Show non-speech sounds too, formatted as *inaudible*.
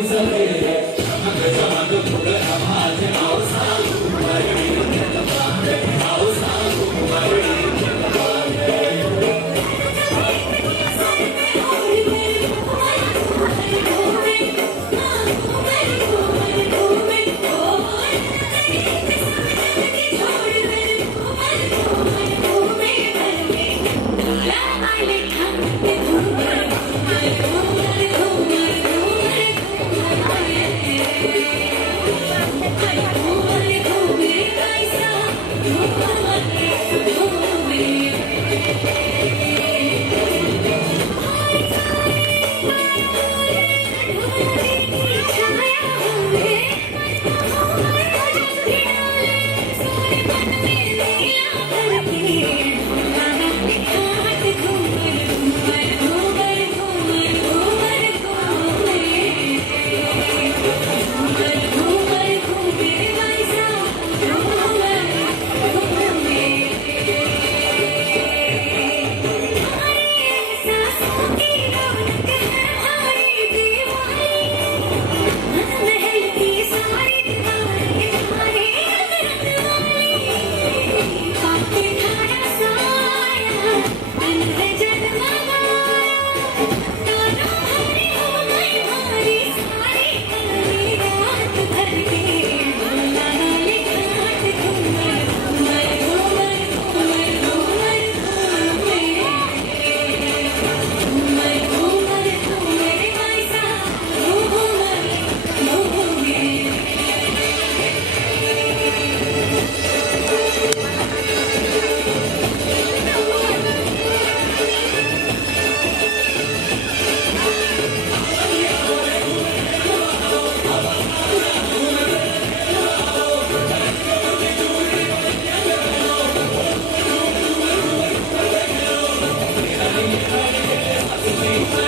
Thank you. Yeah. *laughs* Thank *laughs* you.